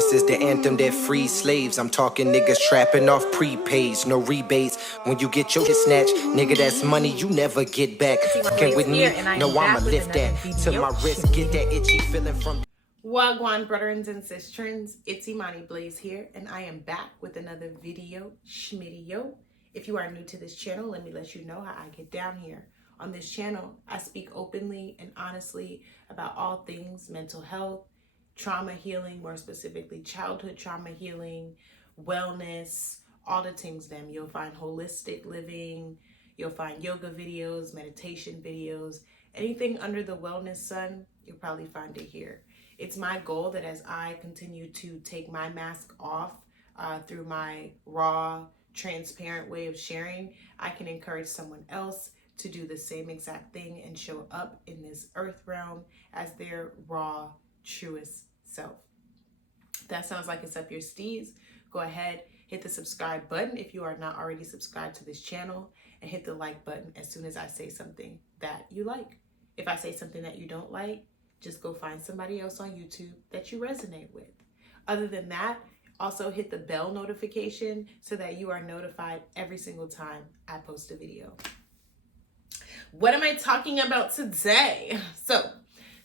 This is the anthem that frees slaves. I'm talking niggas trapping off prepays, no rebates. When you get your shit snatched, nigga, that's money you never get back. Fucking with me, no, I'ma lift that to my wrist, get that itchy feeling from. Wagwan brothers and sisters, it's Imani Blaze here, and I am back with another video, Schmitty-yo. If you are new to this channel, let me let you know how I get down here. On this channel, I speak openly and honestly about all things mental health, trauma healing, more specifically childhood trauma healing, wellness, all the things them. You'll find holistic living, you'll find yoga videos, meditation videos, anything under the wellness sun, you'll probably find it here. It's my goal that as I continue to take my mask off through my raw, transparent way of sharing, I can encourage someone else to do the same exact thing and show up in this earth realm as their raw, truest self. If that sounds like it's up your steez, go ahead, hit the subscribe button if you are not already subscribed to this channel, and hit the like button as soon as I say something that you like. If I say something that you don't like, just go find somebody else on YouTube that you resonate with. Other than that, also hit the bell notification so that you are notified every single time I post a video. What am I talking about today? So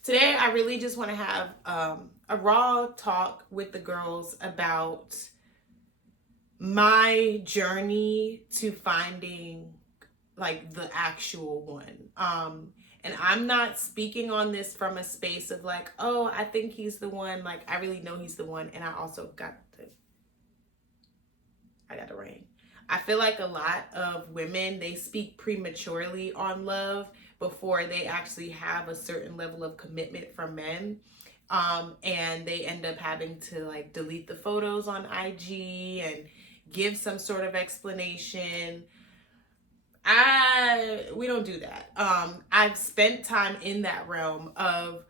today I really just want to have a raw talk with the girls about my journey to finding like the actual one. And I'm not speaking on this from a space of like, oh, I think he's the one. Like, I really know he's the one. And I also got the ring. I feel like a lot of women, they speak prematurely on love before they actually have a certain level of commitment from men. And they end up having to like delete the photos on IG and give some sort of explanation. We don't do that. I've spent time in that realm of,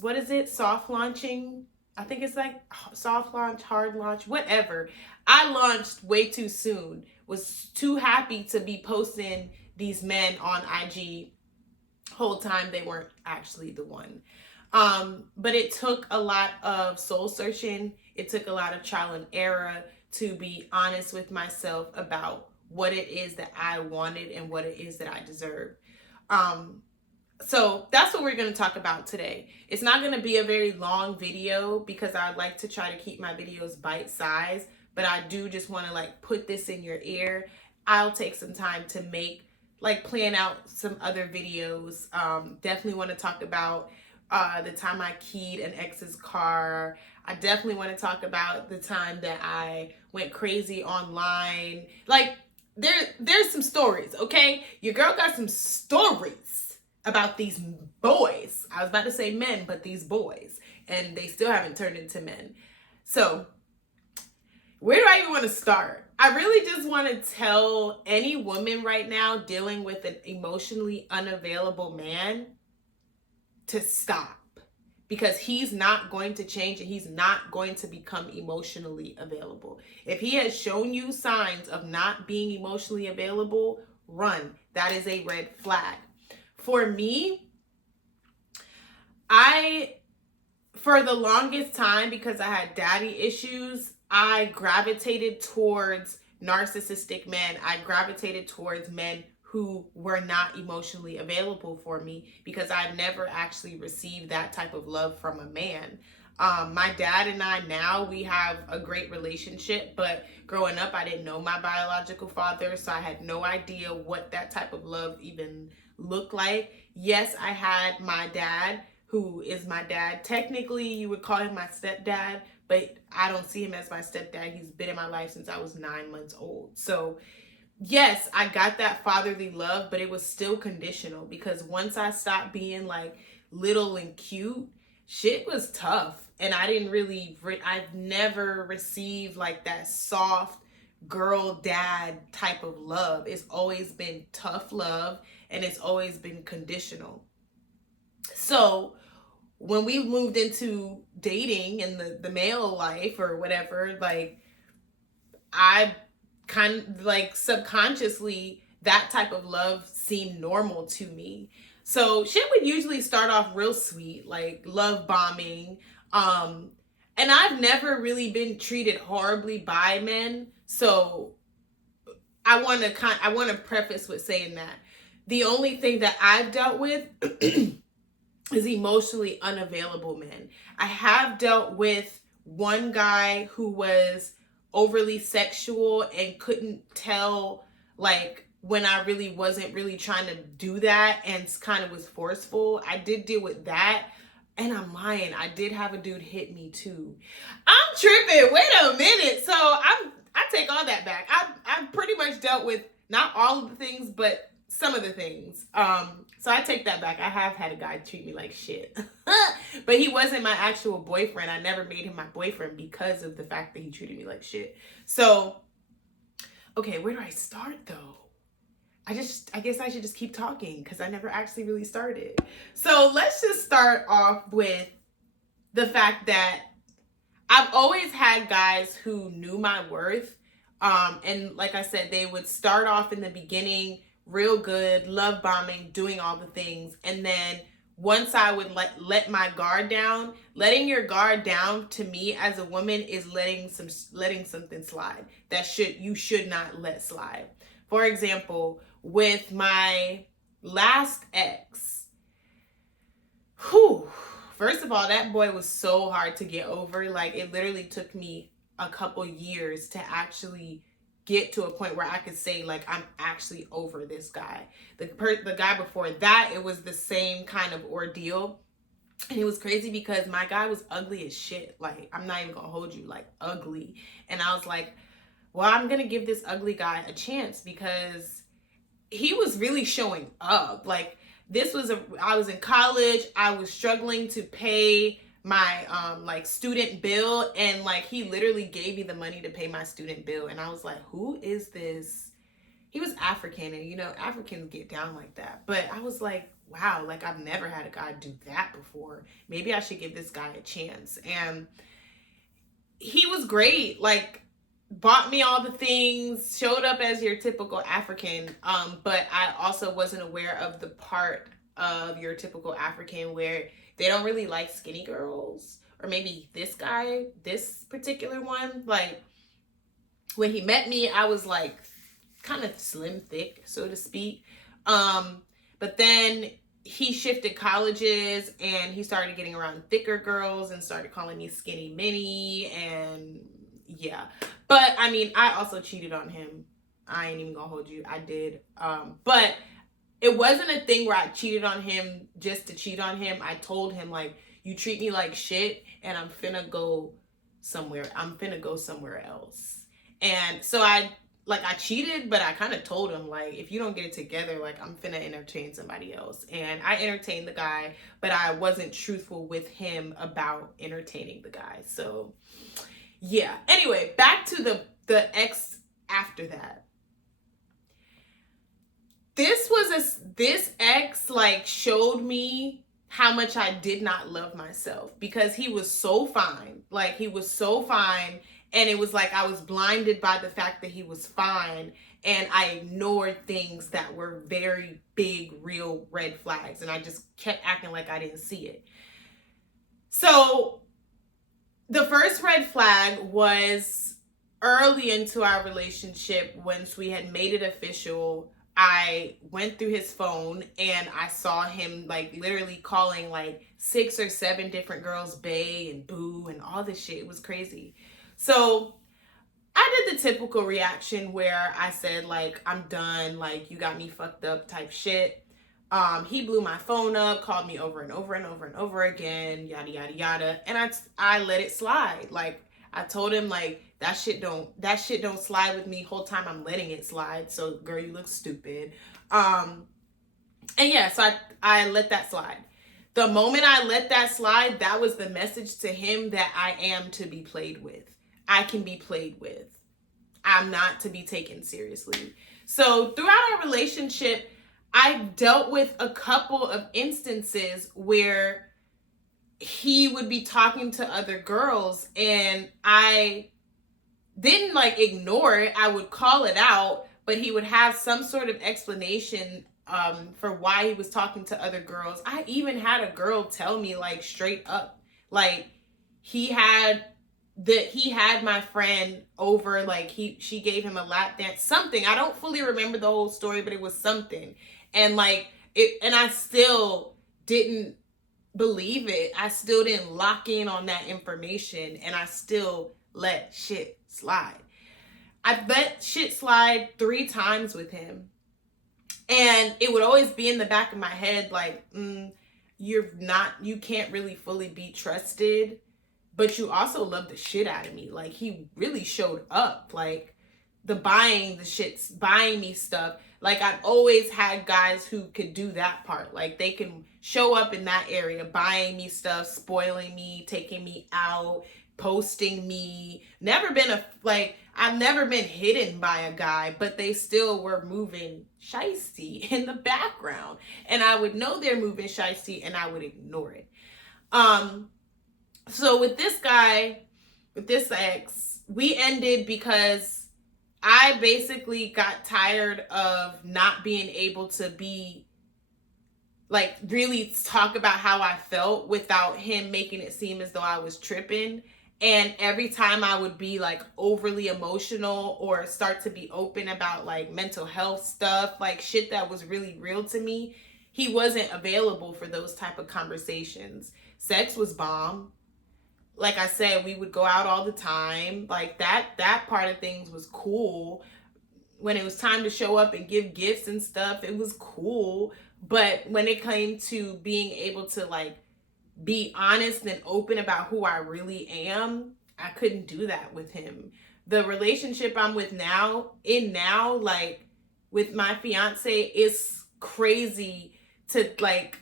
what is it? Soft launching. I think it's like soft launch, hard launch, whatever. I launched way too soon. Was too happy to be posting these men on IG. Whole time they weren't actually the one. But it took a lot of soul searching. It took a lot of trial and error to be honest with myself about what it is that I wanted and what it is that I deserve. So that's what we're going to talk about today. It's not going to be a very long video because I like to try to keep my videos bite-sized, but I do just want to like put this in your ear. I'll take some time to plan out some other videos. Definitely want to talk about the time I keyed an ex's car. I definitely want to talk about the time that I went crazy online. Like, there's some stories, okay? Your girl got some stories about these boys. I was about to say men, but these boys. And they still haven't turned into men. So, where do I even want to start? I really just want to tell any woman right now dealing with an emotionally unavailable man to stop. Because he's not going to change and he's not going to become emotionally available. If he has shown you signs of not being emotionally available, run. That is a red flag. For me, for the longest time, because I had daddy issues, I gravitated towards narcissistic men. I gravitated towards men who were not emotionally available for me because I never actually received that type of love from a man. My dad and I now, we have a great relationship, but growing up, I didn't know my biological father, so I had no idea what that type of love even looked like. Yes, I had my dad, who is my dad. Technically, you would call him my stepdad, but I don't see him as my stepdad. He's been in my life since I was 9 months old. So yes, I got that fatherly love, but it was still conditional because once I stopped being like little and cute, shit was tough. And I didn't really, I've never received like that soft girl dad type of love. It's always been tough love and it's always been conditional. So when we moved into dating and the male life or whatever, like I kind of like subconsciously that type of love seemed normal to me. So shit would usually start off real sweet, like love bombing. and I've never really been treated horribly by men. So I want to preface with saying that the only thing that I've dealt with is emotionally unavailable men. I have dealt with one guy who was overly sexual and couldn't tell like when I really wasn't really trying to do that and kind of was forceful. I did deal with that. And I'm lying. I did have a dude hit me too. I'm tripping. Wait a minute. So I take all that back. I've pretty much dealt with not all of the things, but some of the things. So I take that back. I have had a guy treat me like shit. But he wasn't my actual boyfriend. I never made him my boyfriend because of the fact that he treated me like shit. So, okay, where do I start though? I guess I should just keep talking because I never actually really started. So let's just start off with the fact that I've always had guys who knew my worth. And like I said, they would start off in the beginning real good, love bombing, doing all the things. And then once I would let my guard down, letting your guard down to me as a woman is letting something slide that you should not let slide. For example, with my last ex, first of all, that boy was so hard to get over. Like, it literally took me a couple years to actually get to a point where I could say, like, I'm actually over this guy. The guy before that, it was the same kind of ordeal. And it was crazy because my guy was ugly as shit. Like, I'm not even gonna hold you, like, ugly. And I was like, well, I'm gonna give this ugly guy a chance because he was really showing up. Like, I was in college, I was struggling to pay my like student bill, and like he literally gave me the money to pay my student bill, and I was like, who is this? He was African, and you know, Africans get down like that. But I was like, wow, like I've never had a guy do that before. Maybe I should give this guy a chance. And he was great. Like, bought me all the things, showed up as your typical African, but I also wasn't aware of the part of your typical African where they don't really like skinny girls. Or maybe this guy, this particular one, like when he met me, I was like kind of slim thick, so to speak. But then he shifted colleges and he started getting around thicker girls and started calling me skinny mini, and yeah. But I mean, I also cheated on him. I ain't even gonna hold you. I did. But it wasn't a thing where I cheated on him just to cheat on him. I told him, like, you treat me like shit and I'm finna go somewhere. I'm finna go somewhere else. And so I cheated, but I kind of told him, like, if you don't get it together, like, I'm finna entertain somebody else. And I entertained the guy, but I wasn't truthful with him about entertaining the guy. So yeah. Anyway, back to the ex after that. This ex like showed me how much I did not love myself because he was so fine. Like, he was so fine, and it was like I was blinded by the fact that he was fine, and I ignored things that were very big, real red flags, and I just kept acting like I didn't see it. So the first red flag was early into our relationship. Once we had made it official, I went through his phone and I saw him like literally calling like 6 or 7 different girls bae and boo and all this shit. It was crazy. So I did the typical reaction where I said, like, I'm done, like, you got me fucked up type shit. He blew my phone up, called me over and over and over and over again, yada, yada, yada. And I let it slide. Like, I told him, like, that shit don't slide with me. Whole time I'm letting it slide. So, girl, you look stupid. And yeah, so I let that slide. The moment I let that slide, that was the message to him that I am to be played with. I can be played with. I'm not to be taken seriously. So throughout our relationship, I dealt with a couple of instances where he would be talking to other girls and I didn't like ignore it. I would call it out, but he would have some sort of explanation for why he was talking to other girls. I even had a girl tell me like straight up, like, he had my friend over, like she gave him a lap dance, something. I don't fully remember the whole story, but it was something. And like it, and I still didn't believe it. I still didn't lock in on that information, and I still let shit slide. I've let shit slide 3 times with him. And it would always be in the back of my head, like, you can't really fully be trusted, but you also love the shit out of me. Like, he really showed up, like buying me stuff. Like, I've always had guys who could do that part. Like, they can show up in that area, buying me stuff, spoiling me, taking me out, posting me. I've never been hidden by a guy, but they still were moving shiesty in the background. And I would know they're moving shiesty and I would ignore it. So with this guy, with this ex, we ended because I basically got tired of not being able to be like really talk about how I felt without him making it seem as though I was tripping. And every time I would be like overly emotional or start to be open about like mental health stuff, like shit that was really real to me, he wasn't available for those type of conversations. Sex was bomb. Like I said, we would go out all the time. Like that part of things was cool. When it was time to show up and give gifts and stuff, it was cool. But when it came to being able to like be honest and open about who I really am, I couldn't do that with him. The relationship I'm with now, like with my fiance, is crazy to like,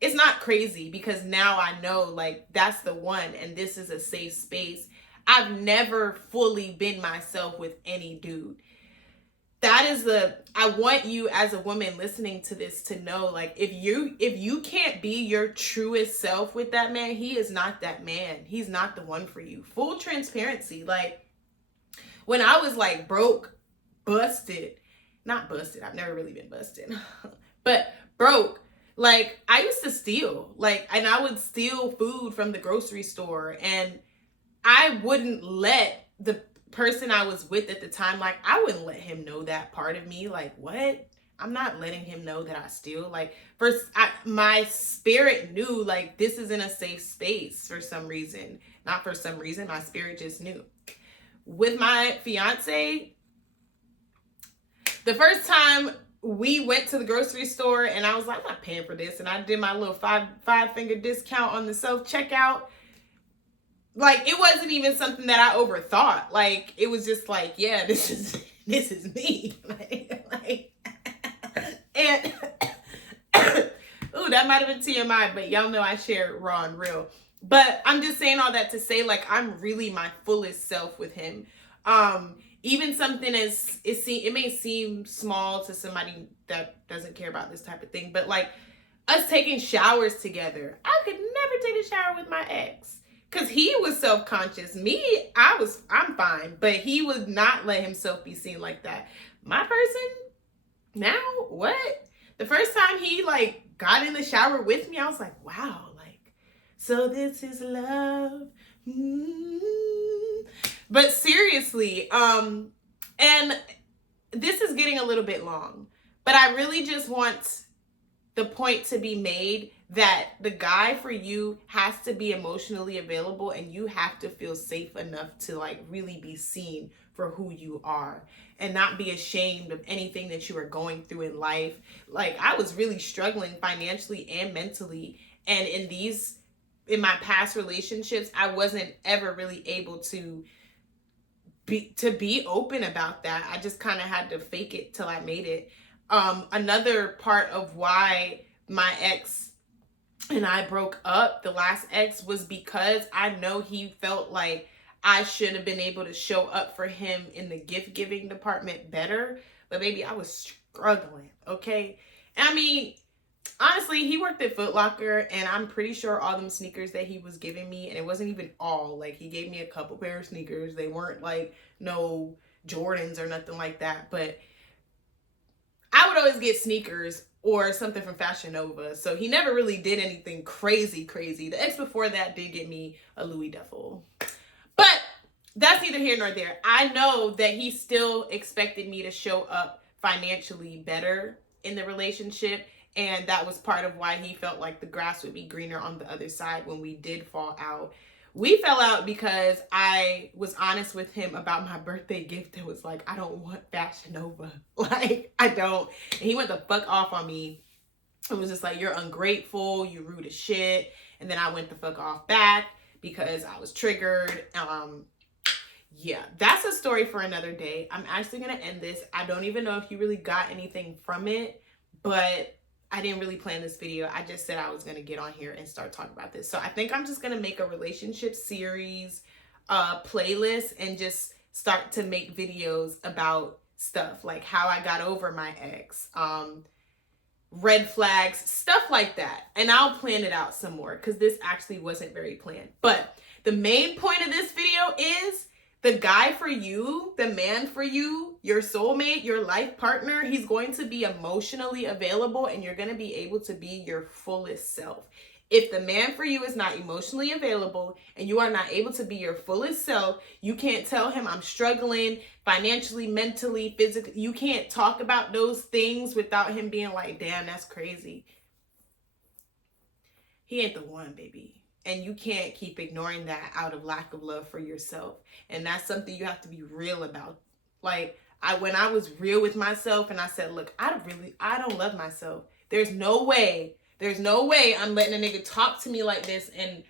it's not crazy because now I know like that's the one and this is a safe space. I've never fully been myself with any dude. I want you as a woman listening to this to know, like, if you can't be your truest self with that man, he is not that man. He's not the one for you. Full transparency. Like, when I was like broke, not busted, I've never really been busted, but broke, like I used to steal, and I would steal food from the grocery store, and I wouldn't let the person I was with at the time, like, I wouldn't let him know that part of me. Like, what? I'm not letting him know that I steal. Like, first, my spirit knew, like, this isn't a safe space for some reason. Not for some reason, my spirit just knew. With my fiance, the first time we went to the grocery store and I was like, I'm not paying for this. And I did my little five-finger discount on the self-checkout. Like, it wasn't even something that I overthought. Like, it was just like, yeah, this is me. And ooh, that might have been TMI, but y'all know I share it raw and real. But I'm just saying all that to say, like, I'm really my fullest self with him. Even something it may seem small to somebody that doesn't care about this type of thing, but like us taking showers together, I could never take a shower with my ex. Because he was self-conscious. Me, I'm fine. But he would not let himself be seen like that. My person, now, what? The first time he, like, got in the shower with me, I was like, wow, like, so this is love. Mm-hmm. But seriously, and this is getting a little bit long. But I really just want the point to be made that the guy for you has to be emotionally available and you have to feel safe enough to like really be seen for who you are and not be ashamed of anything that you are going through in life. Like, I was really struggling financially and mentally, and in my past relationships, I wasn't ever really able to be open about that. I just kind of had to fake it till I made it. Another part of why my ex and I broke up, the last ex, was because I know he felt like I should have been able to show up for him in the gift giving department better. But baby, I was struggling, okay? And I mean, honestly, he worked at Foot Locker, and I'm pretty sure all them sneakers that he was giving me, and it wasn't even all, like, he gave me a couple pair of sneakers. They weren't like no Jordans or nothing like that, but I would always get sneakers or something from Fashion Nova. So he never really did anything crazy. The ex before that did get me a Louis duffel. But that's neither here nor there. I know that he still expected me to show up financially better in the relationship. And that was part of why he felt like the grass would be greener on the other side when we did fall out. We fell out because I was honest with him about my birthday gift. It was like, I don't want Fashion Nova. Like, I don't. And he went the fuck off on me. It was just like, you're ungrateful, you rude as shit. And then I went the fuck off back because I was triggered. Yeah, that's a story for another day. I'm actually going to end this. I don't even know if you really got anything from it, but I didn't really plan this video. I just said I was going to get on here and start talking about this. So I think I'm just going to make a relationship series playlist and just start to make videos about stuff like how I got over my ex, red flags, stuff like that. And I'll plan it out some more because this actually wasn't very planned. But the main point of this video is the guy for you, the man for you, your soulmate, your life partner, he's going to be emotionally available and you're going to be able to be your fullest self. If the man for you is not emotionally available and you are not able to be your fullest self, you can't tell him I'm struggling financially, mentally, physically. You can't talk about those things without him being like, damn, that's crazy. He ain't the one, baby. And you can't keep ignoring that out of lack of love for yourself. And that's something you have to be real about. Like, when I was real with myself and I said, look, I don't love myself. There's no way I'm letting a nigga talk to me like this and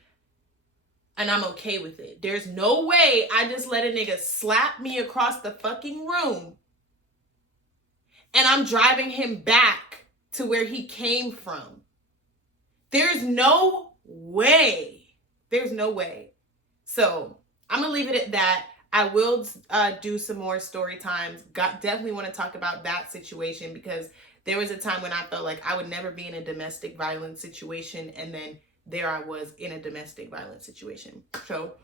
I'm okay with it. There's no way I just let a nigga slap me across the fucking room and I'm driving him back to where he came from. There's no way. There's no way. So I'm gonna leave it at that. I will do some more story times. Definitely want to talk about that situation because there was a time when I felt like I would never be in a domestic violence situation, and then there I was in a domestic violence situation. So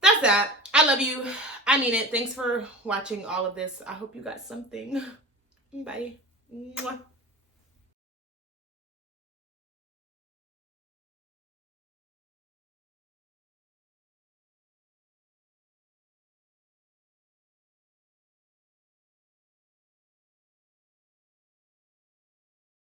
that's that. I love you. I mean it. Thanks for watching all of this. I hope you got something. Bye. Mwah.